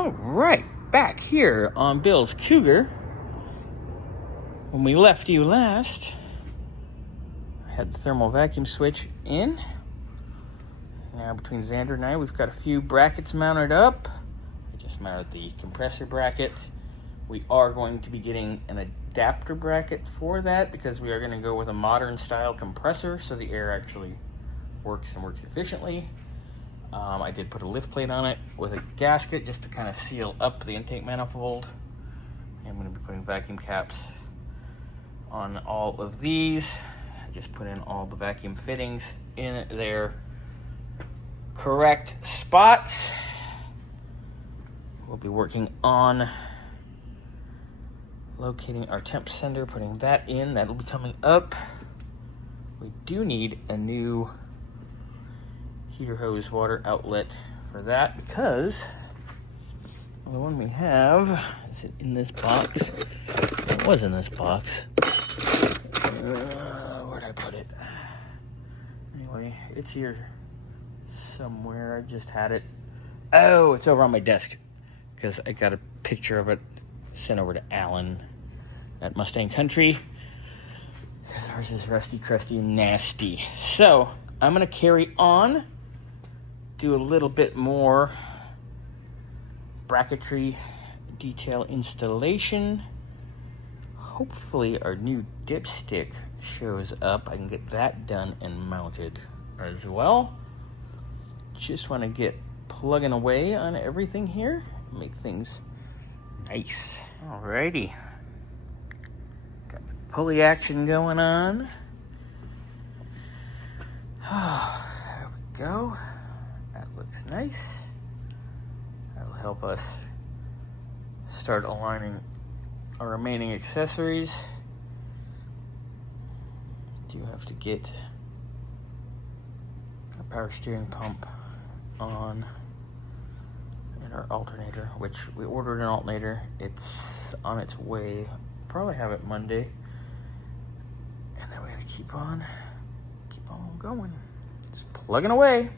All right, back here on Bill's Cougar. When we left you last, I had the thermal vacuum switch in. Now between Xander and I, we've got a few brackets mounted up. I just mounted the compressor bracket. We are going to be getting an adapter bracket for that because we are going to go with a modern style compressor so the air actually works and works efficiently. I did put a lift plate on it with a gasket just to kind of seal up the intake manifold. I'm going to be putting vacuum caps on all of these. I just put in all the vacuum fittings in their correct spots. We'll be working on locating our temp sender, putting that in. That'll be coming up. We do need a new heater hose water outlet for that because the one we have is it in this box. It was in this box. Where'd I put it? Anyway, it's here somewhere. I just had it. Oh, it's over on my desk because I got a picture of it sent over to Alan at Mustang Country because ours is rusty, crusty, and nasty. So I'm gonna carry on, do a little bit more bracketry detail installation. Hopefully our new dipstick shows up. I can get that done and mounted as well. Just want to get plugging away on everything here, make things nice. Alrighty, got some pulley action going on. There we go. That looks nice. That'll help us start aligning our remaining accessories. Do have to get a power steering pump on and our alternator, which we ordered an alternator. It's on its way. Probably have it Monday. And then we gotta keep on going. Just plugging away.